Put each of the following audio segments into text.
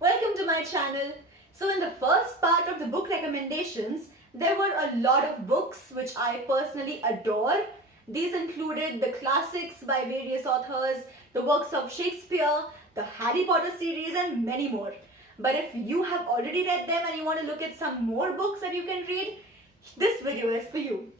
Welcome to my channel. So in the first part of the book recommendations, there were a lot of books which I personally adore. These included the classics by various authors, the works of Shakespeare, the Harry Potter series and many more. But if you have already read them and you want to look at some more books that you can read, this video is for you.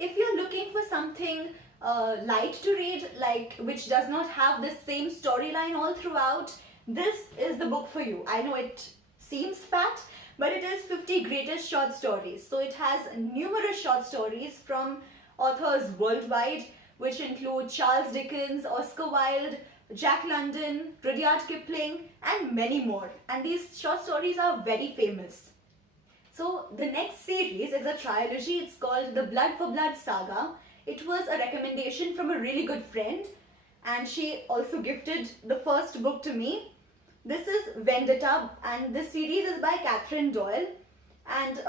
If you're looking for something light to read, like which does not have the same storyline all throughout, this is the book for you. I know it seems fat, but it is 50 greatest short stories. So it has numerous short stories from authors worldwide, which include Charles Dickens, Oscar Wilde, Jack London, Rudyard Kipling, and many more. And these short stories are very famous. So the next series is a trilogy. It's called the Blood for Blood saga. It was a recommendation from a really good friend and she also gifted the first book to me. This is Vendetta and this series is by Catherine Doyle. And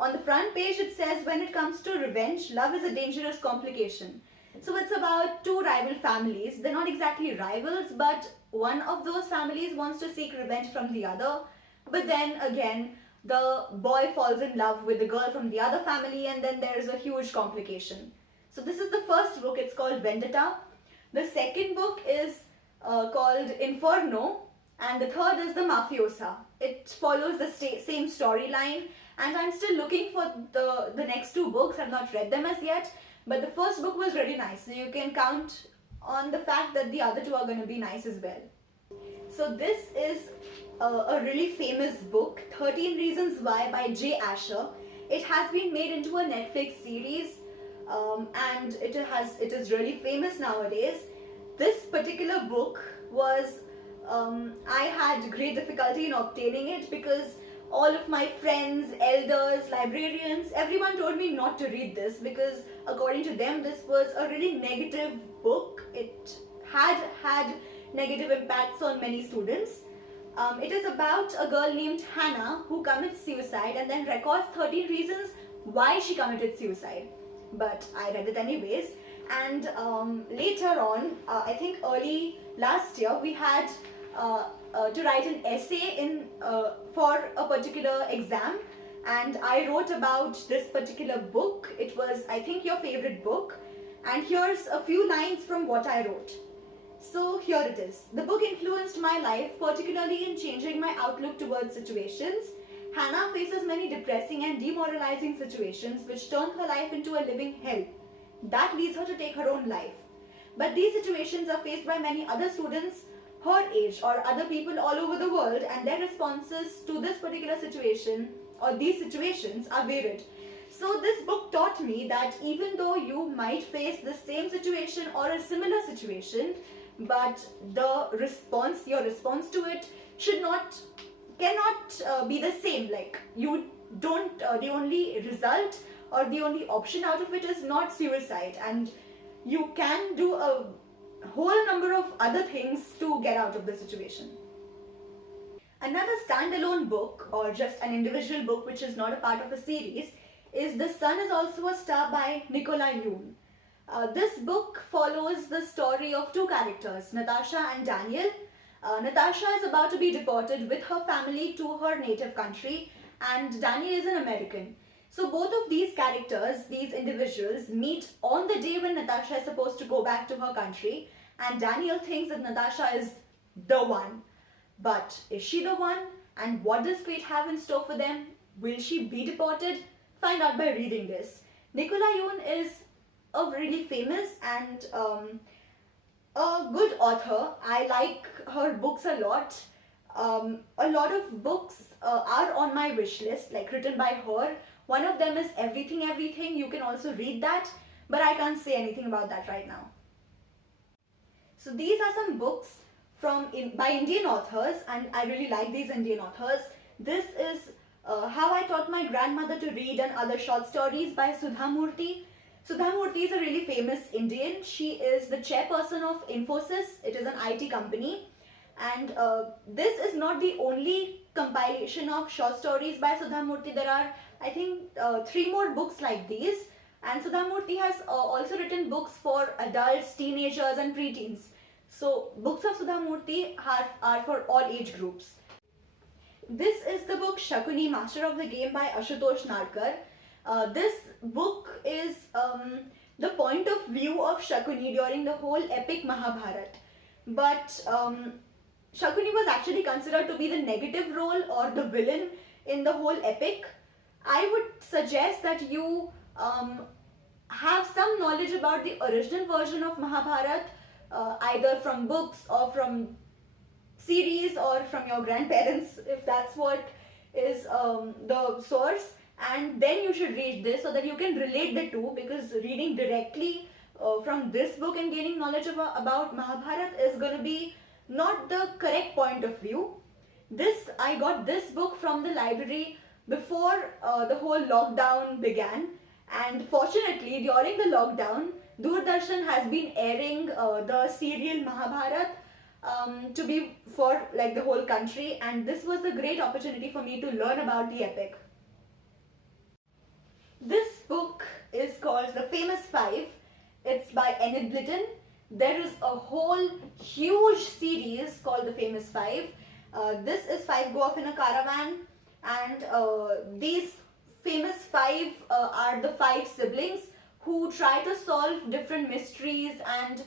on the front page it says, when it comes to revenge, love is a dangerous complication. So it's about two rival families. They're not exactly rivals, but one of those families wants to seek revenge from the other. But then again, the boy falls in love with the girl from the other family and then there's a huge complication. So this is the first book, it's called Vendetta. The second book is called Inferno and the third is The Mafiosa. It follows the same storyline and I'm still looking for the next two books. I've not read them as yet, but the first book was really nice. So you can count on the fact that the other two are going to be nice as well. So this is a really famous book, 13 Reasons Why by Jay Asher. It has been made into a Netflix series and it is really famous nowadays. This particular book was, I had great difficulty in obtaining it because all of my friends, elders, librarians, everyone told me not to read this because according to them this was a really negative book. It had negative impacts on many students. It is about a girl named Hannah who commits suicide and then records 13 reasons why she committed suicide. But I read it anyways. And later on, I think early last year, we had to write an essay for a particular exam. And I wrote about this particular book. It was, I think, your favorite book. And here's a few lines from what I wrote. So here it is. The book influenced my life, particularly in changing my outlook towards situations. Hannah faces many depressing and demoralizing situations which turn her life into a living hell. That leads her to take her own life. But these situations are faced by many other students her age or other people all over the world, and their responses to this particular situation or these situations are varied. So this book taught me that even though you might face the same situation or a similar situation, but your response to it cannot be the same. Like you don't, the only result or the only option out of it is not suicide, and you can do a whole number of other things to get out of the situation. Another standalone book or just an individual book which is not a part of a series is The Sun is Also a Star by Nicola Yoon. This book follows the story of two characters, Natasha and Daniel. Natasha is about to be deported with her family to her native country and Daniel is an American. So both of these characters, these individuals, meet on the day when Natasha is supposed to go back to her country and Daniel thinks that Natasha is the one. But is she the one? And what does fate have in store for them? Will she be deported? Find out by reading this. Nicola Yoon is a really famous and a good author. I like her books a lot. A lot of books are on my wish list, like written by her. One of them is Everything Everything. You can also read that, but I can't say anything about that right now. So these are some books by Indian authors, and I really like these Indian authors. This is How I Taught My Grandmother to Read and Other Short Stories by Sudha Murty. Sudha Murthy is a really famous Indian. She is the chairperson of Infosys. It is an IT company. And this is not the only compilation of short stories by Sudha Murthy. There are, I think, 3 more books like these. And Sudha Murthy has also written books for adults, teenagers and preteens. So books of Sudha Murthy are for all age groups. This is the book Shakuni, Master of the Game by Ashutosh Narkar. This book is the point of view of Shakuni during the whole epic Mahabharat. But Shakuni was actually considered to be the negative role or the villain in the whole epic. I would suggest that you have some knowledge about the original version of Mahabharat, either from books or from series or from your grandparents, if that's what is the source, and then you should read this so that you can relate the two, because reading directly from this book and gaining knowledge about Mahabharat is going to be not the correct point of view. I got this book from the library before the whole lockdown began, and fortunately during the lockdown Doordarshan has been airing the serial Mahabharat to be for like the whole country, and this was a great opportunity for me to learn about the epic. This book is called The Famous Five. It's by Enid Blyton. There is a whole huge series called The Famous Five. This is Five Go Off in a Caravan, and these famous five are the 5 siblings who try to solve different mysteries and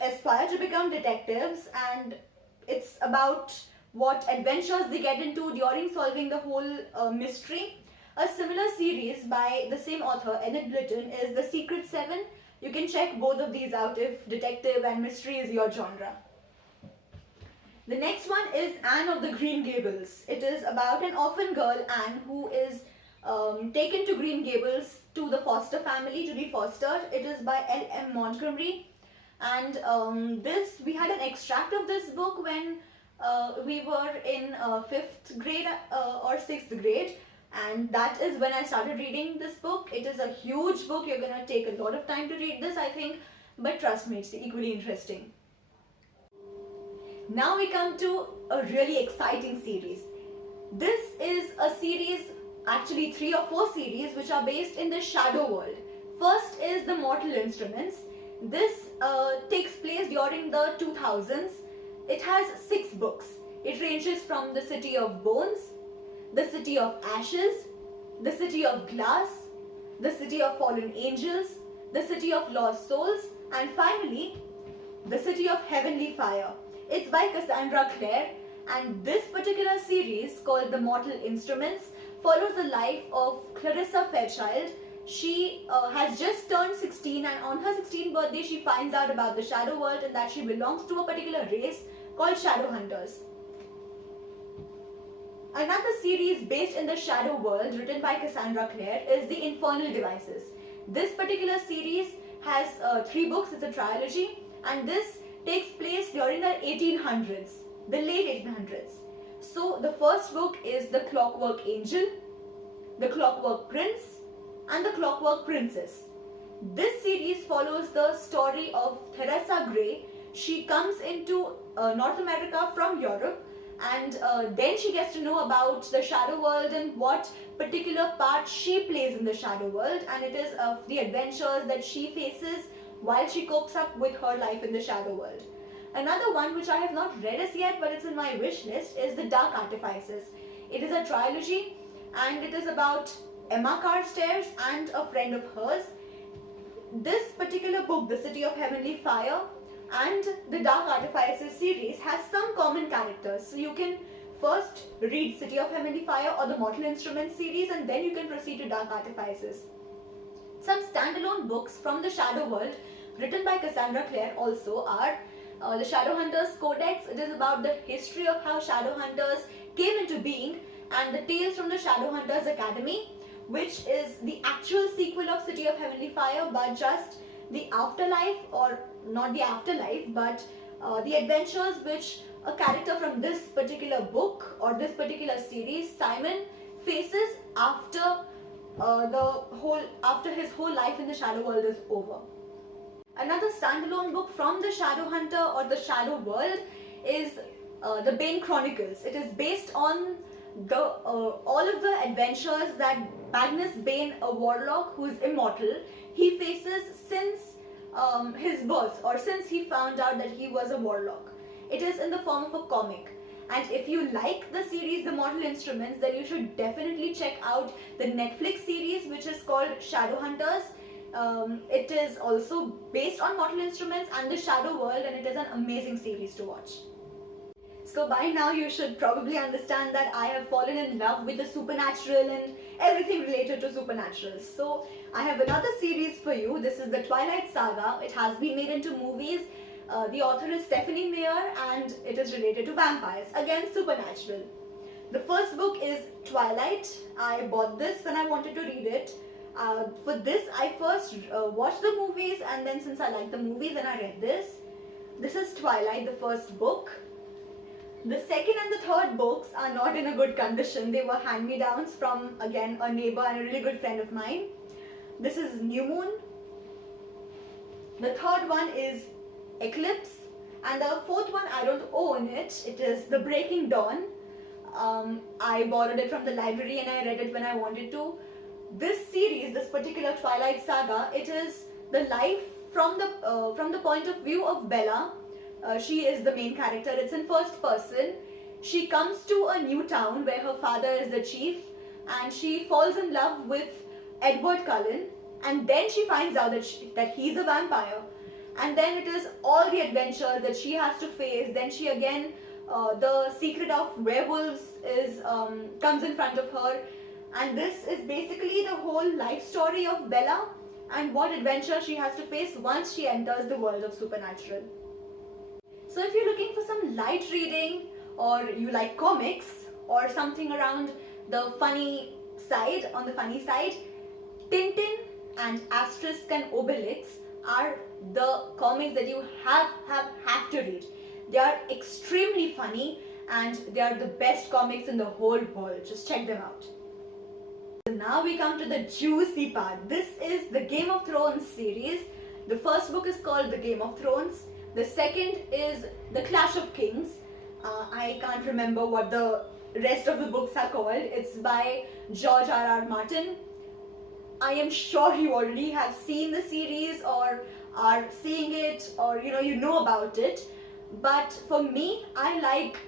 aspire to become detectives, and it's about what adventures they get into during solving the whole mystery. A similar series by the same author, Enid Blyton, is The Secret Seven. You can check both of these out if detective and mystery is your genre. The next one is Anne of the Green Gables. It is about an orphan girl, Anne, who is taken to Green Gables to the foster family to be fostered. It is by L.M. Montgomery. And we had an extract of this book when we were in 5th grade or 6th grade, and that is when I started reading this book. It is a huge book. You're gonna take a lot of time to read this, I think, but trust me, it's equally interesting. Now we come to a really exciting series. This is a series, actually 3 or 4 series, which are based in the shadow world. First is The Mortal Instruments. This takes place during the 2000s. It has 6 books. It ranges from The City of Bones, The City of Ashes, The City of Glass, The City of Fallen Angels, The City of Lost Souls, and finally, The City of Heavenly Fire. It's by Cassandra Clare, and this particular series, called The Mortal Instruments, follows the life of Clarissa Fairchild. She has just turned 16, and on her 16th birthday she finds out about the shadow world and that she belongs to a particular race called Shadowhunters. Another series based in the shadow world written by Cassandra Clare is The Infernal Devices. This particular series has 3 books. It's a trilogy, and this takes place during the 1800s, the late 1800s. So the first book is The Clockwork Angel, The Clockwork Prince, and The Clockwork Princess. This series follows the story of Theresa Gray. She comes into North America from Europe, and then she gets to know about the shadow world and what particular part she plays in the shadow world, and it is of the adventures that she faces while she copes up with her life in the shadow world. Another one which I have not read as yet, but it's in my wish list, is The Dark Artifices. It is a trilogy, and it is about Emma Carstairs and a friend of hers. This particular book, The City of Heavenly Fire and the Dark Artifices series, has some common characters. So you can first read City of Heavenly Fire or the Mortal Instruments series, and then you can proceed to Dark Artifices. Some standalone books from the shadow world written by Cassandra Clare also are the Shadowhunters Codex. It is about the history of how Shadowhunters came into being, and the Tales from the Shadowhunters Academy, which is the actual sequel of City of Heavenly Fire, but just the afterlife, or not the afterlife, but the adventures which a character from this particular book or this particular series, Simon, faces after after his whole life in the Shadow World is over. Another standalone book from the Shadowhunter or the Shadow World is the Bane Chronicles. It is based on all of the adventures that Magnus Bane, a warlock who is immortal, he faces since his birth, or since he found out that he was a warlock. It is in the form of a comic. And if you like the series The Mortal Instruments, then you should definitely check out the Netflix series which is called Shadowhunters. It is also based on Mortal Instruments and the Shadow World, and it is an amazing series to watch. So by now you should probably understand that I have fallen in love with the supernatural and everything related to supernatural. So I have another series for you. This is the Twilight Saga. It has been made into movies. The author is Stephenie Meyer and it is related to vampires. Again, supernatural. The first book is Twilight. I bought this when I wanted to read it. For this, I first watched the movies, and then since I liked the movies, then I read this. This is Twilight, the first book. The second and the third books are not in a good condition. They were hand-me-downs from, again, a neighbor and a really good friend of mine. This is New Moon. The third one is Eclipse. And the fourth one, I don't own it. It is The Breaking Dawn. I borrowed it from the library and I read it when I wanted to. This series, this particular Twilight Saga, it is the life from the point of view of Bella. She is the main character. It's in first person. She comes to a new town where her father is the chief, and she falls in love with Edward Cullen, and then she finds out that he's a vampire, and then it is all the adventures that she has to face. Then she again, the secret of werewolves comes in front of her, and this is basically the whole life story of Bella and what adventure she has to face once she enters the world of supernatural. So if you're looking for some light reading, or you like comics, or something around the funny side, Tintin and Asterisk and Obelix are the comics that you have to read. They are extremely funny and they are the best comics in the whole world. Just check them out. So now we come to the juicy part. This is the Game of Thrones series. The first book is called The Game of Thrones. The second is The Clash of Kings. I can't remember what the rest of the books are called. It's by George R.R. Martin. I am sure you already have seen the series or are seeing it, or you know about it. But for me, I like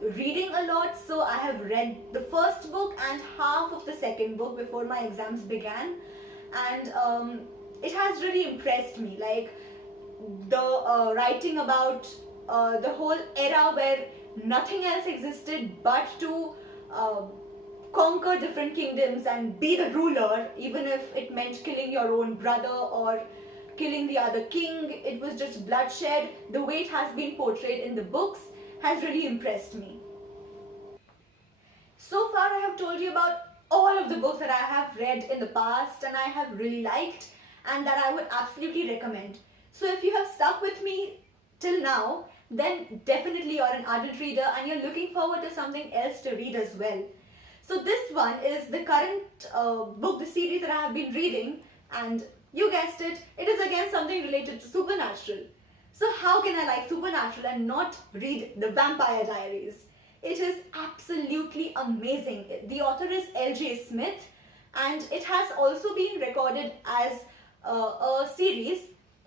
reading a lot, so I have read the first book and half of the second book before my exams began, and it has really impressed me. Like the writing about the whole era where nothing else existed but to conquer different kingdoms and be the ruler, even if it meant killing your own brother or killing the other king. It was just bloodshed. The way it has been portrayed in the books has really impressed me. So far I have told you about all of the books that I have read in the past and I have really liked and that I would absolutely recommend. So if you have stuck with me till now, then definitely you're an ardent reader and you're looking forward to something else to read as well. So this one is the current book, the series that I have been reading, and you guessed it, it is again something related to supernatural. So how can I like supernatural and not read The Vampire Diaries? It is absolutely amazing. The author is L.J. Smith and it has also been recorded as a series.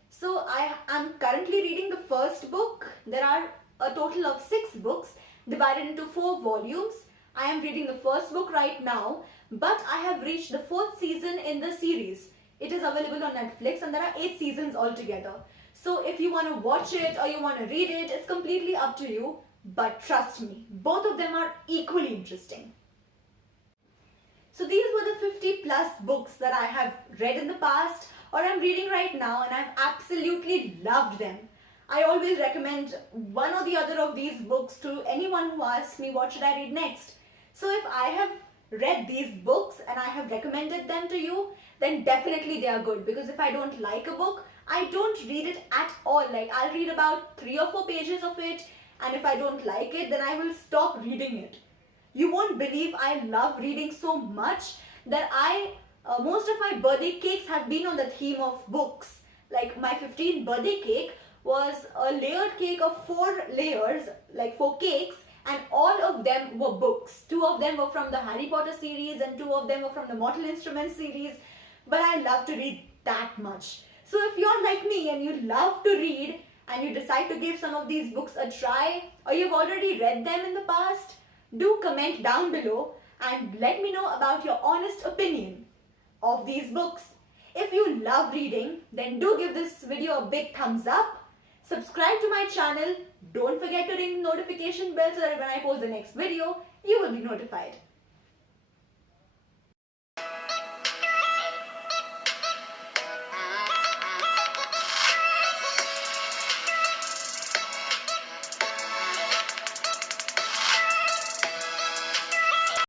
So I am currently reading the first book. There are a total of 6 books divided into 4 volumes. I am reading the first book right now, but I have reached the 4th season in the series. It is available on Netflix and there are 8 seasons altogether. So if you want to watch it or you want to read it, it's completely up to you. But trust me, both of them are equally interesting. So these were the 50 plus books that I have read in the past or I'm reading right now, and I've absolutely loved them. I always recommend one or the other of these books to anyone who asks me what should I read next. So if I have read these books and I have recommended them to you, then definitely they are good, because if I don't like a book, I don't read it at all. Like I'll read about 3 or 4 pages of it, and if I don't like it, then I will stop reading it. You won't believe I love reading so much that I most of my birthday cakes have been on the theme of books. Like my 15th birthday cake was a layered cake of 4 layers, like 4 cakes, and all of them were books. 2 of them were from the Harry Potter series and 2 of them were from the Mortal Instruments series. But I love to read that much. So if you're like me and you love to read and you decide to give some of these books a try, or you've already read them in the past, do comment down below and let me know about your honest opinion of these books. If you love reading, then do give this video a big thumbs up. Subscribe to my channel. Don't forget to ring the notification bell so that when I post the next video, you will be notified.